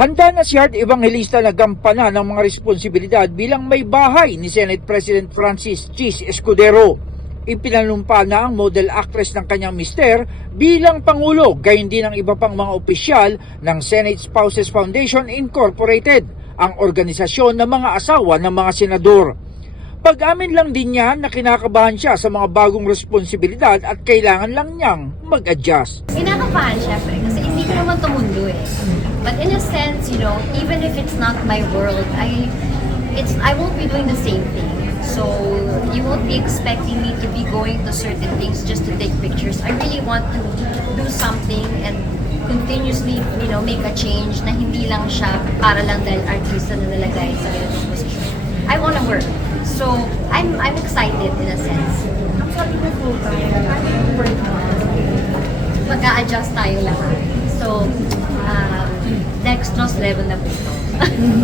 Handa na si Heart Evangelista na gampanan ng mga responsibilidad bilang may bahay ni Senate President Francis Chis Escudero. Ipinanumpa na ang model actress ng kanyang mister bilang Pangulo, gayon din ang iba pang mga opisyal ng Senate Spouses Foundation Incorporated, ang organisasyon ng mga asawa ng mga senador. Pag-amin lang din niya na kinakabahan siya sa mga bagong responsibilidad at kailangan lang niyang mag-adjust. Kinakabahan syempre kasi hindi ko naman tumundo eh. But in a sense, you know, even if it's not my world, I won't be doing the same thing. So you won't be expecting me to be going to certain things just to take pictures. I really want to do something and continuously, you know, make a change na hindi lang siya para lang dahil artista na nalagay sa ganitong position. I want to work. So I'm excited in a sense. Mag-a-adjust tayo lahat. So next level na po ito.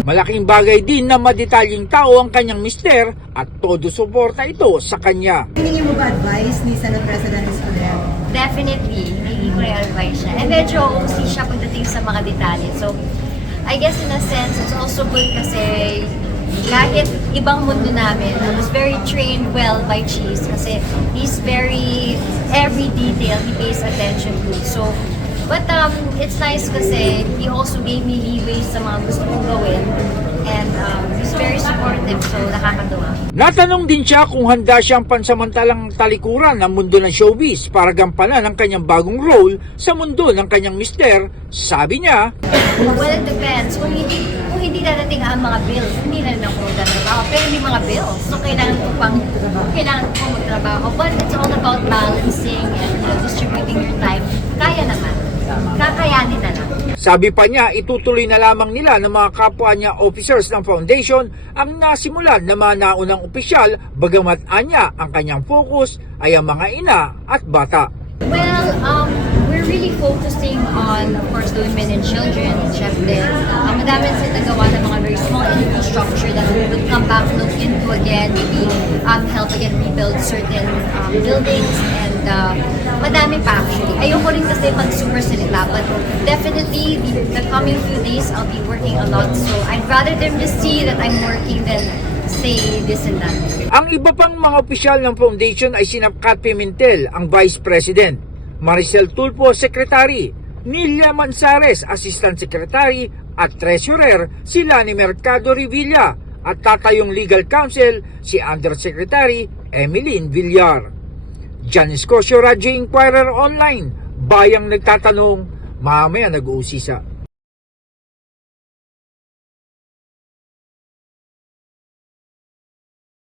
Malaking bagay din na madetalyeng tao ang kanyang mister at todo suporta ito sa kanya. Hiningin mo ba advice ni Senate President Escudero? Definitely, hindi ko i-advise siya. And medyo OC siya pagdating sa mga detalye. So, I guess in a sense, it's also good kasi kahit ibang mundo namin, I was very trained well by Cheese kasi he's every detail he pays attention to. So, but it's nice kasi he also gave me leeway sa mga gusto kong gawin and he's very supportive, so nakakatuwa. Natanong din siya kung handa siyang pansamantalang talikuran ng mundo ng showbiz para gampanan ang kanyang bagong role sa mundo ng kanyang mister. Sabi niya, well, it depends. Kung hindi dadating ang mga bills, hindi na rin ako magtatrabaho. Pero may mga bills, so kailangan ko magtrabaho. But it's all about balancing and distributing your time. Kaya naman. Kakayanin na lang. Sabi pa niya, itutuloy na lamang nila ng mga kapwa niya officers ng foundation ang nasimulan ng mga naunang opisyal, bagamat anya ang kanyang focus ay ang mga ina at bata. Well, we're really focusing on, of course, the women and children, syempre. Madami sa nagawa ng mga very small infrastructure that we would come back, look into again, maybe help again rebuild certain buildings, and madami pa actually. Ayoko rin kasi mag-super salita, but definitely the coming few days I'll be working a lot, so I'd rather them just see that I'm working than say this and that. Ang iba pang mga opisyal ng foundation ay sina Kat Pimentel, ang Vice President, Maricel Tulfo, Secretary, Nilia Manzares, Assistant Secretary, at Treasurer si Lani Mercado Revilla, at tatayong Legal Counsel si Undersecretary Emeline Villar. Jan Escocio, Radyo Inquirer Online, bayang nagtatanong, mamaya nag-uusisa.